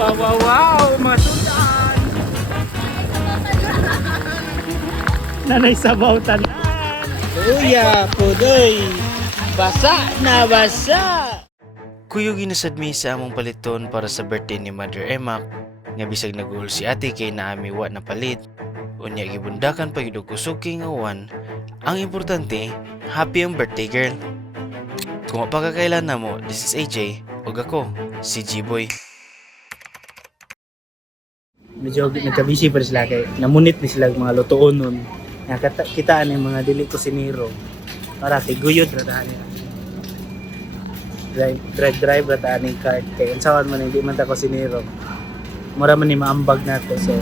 Wow, wow, wow! Mga sultan! Nanay sabaw tanan! Kuya, pudoy! Basa na basa! Kuyo ginasad mi sa among paliton para sa birthday ni Mother Emak nga bisag naguhol si ate kay naami wa na palit. Unya gibundakan pa gyud og kusuking awan. Ang importante, happy ang birthday girl. Kung mapagkakailan na mo, this is AJ ug ako, si G-Boy. Medyo nagka-busy pa sila kay namunit ni sila mga lutoon nun. Kitaan yung mga dili kusinero. Para kay guyod radahan nila. Drive radahan yung cart. Kaya insawan man hindi man ta kusinero. Mura man ni maambag nato. So,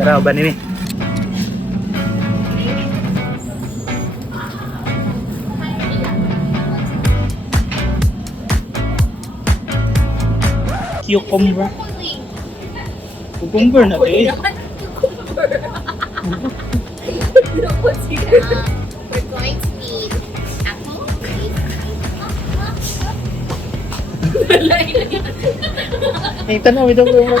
tara ba nini? Cucumber. Cucumber na to eh. We're going to need apple. Ay, tanaw ito ko.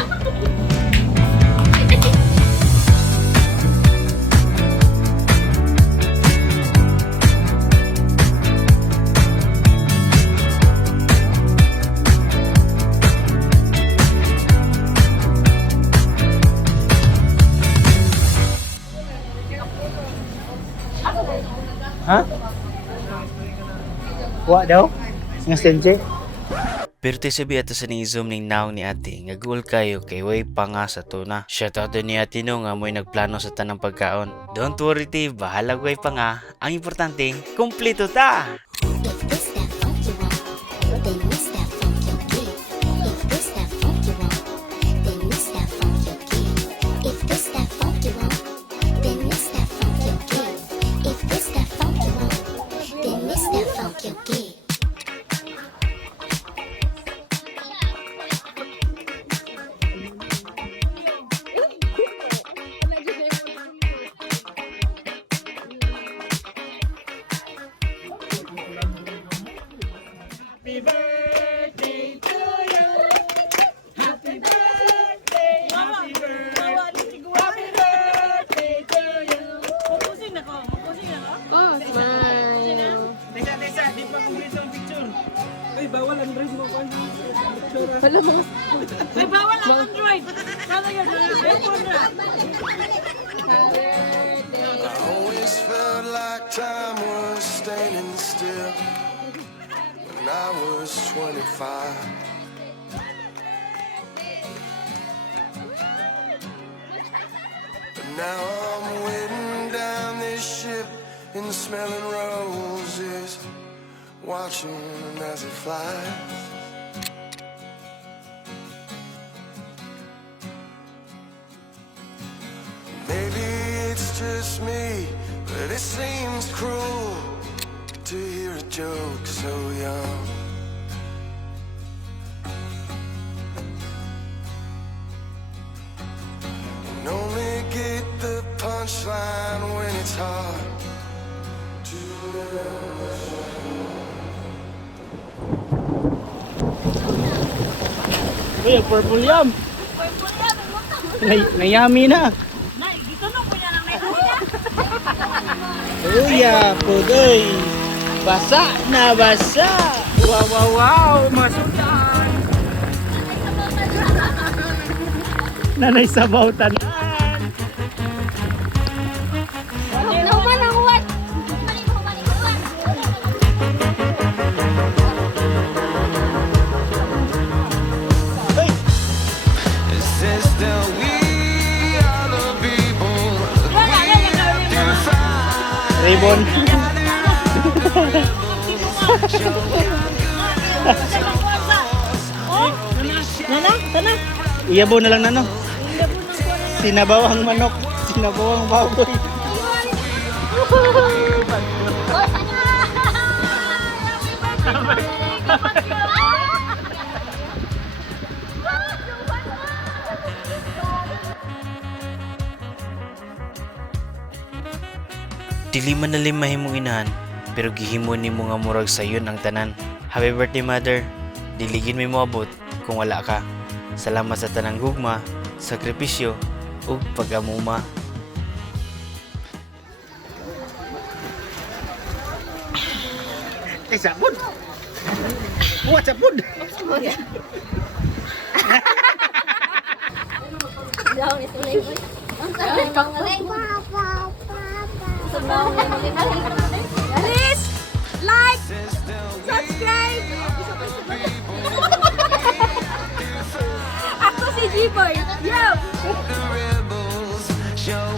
Ha? Wa daw? Nga stingy? Pero te sabi ato sa ning zoom ning naong ni ate nga goal kayo kay way pa nga sa tuna. Shoutout ni ate no nga mo'y nagplano sa tanang pagkaon. Don't worry te, bahala way pa nga. Ang importante, kumpleto ta! If this that funk you want, then this that funk you get. If this that funk you want, then this that funk you get. Happy birthday to you. Happy birthday. Happy birthday. Happy birthday to you. Makusing na ko. Oh, smile. Teka, di pa kumpleto ang picture. Uy, bawal Android mo ko. Hello. Uy, bawal ang Android. Kala yun, iPhone na. I always felt like time was standing still when I was 25. But now I'm waiting down this ship and smelling roses, watching as it flies. Maybe it's just me, but it seems cruel to hear a joke so young. And only get the punchline when it's hard to Uy, purple yam. Nayami na. Nay, dito no po niya lang naikuha. Kuya, pudoy. Basa na basa. Wow, wow, wow. Mga sultan. Nanay sabaw tanan. Naman ang what? Is this the we are the people to find? Ribbon. Tanang. Iyabo na lang na no. Sinabawang manok. Sinabawang baboy. Dili man na limahimong inahan, pero gihimo nimo nga murag sayon ang tanan. Happy birthday mother. Diligin mi moabot kung wala ka. Salamat sa tanang gugma, sakripisyo, ug pag-amuma. Eh, sabon! What's up, bud? Please like, subscribe. Ako si G-Boy. Yo! The rebels show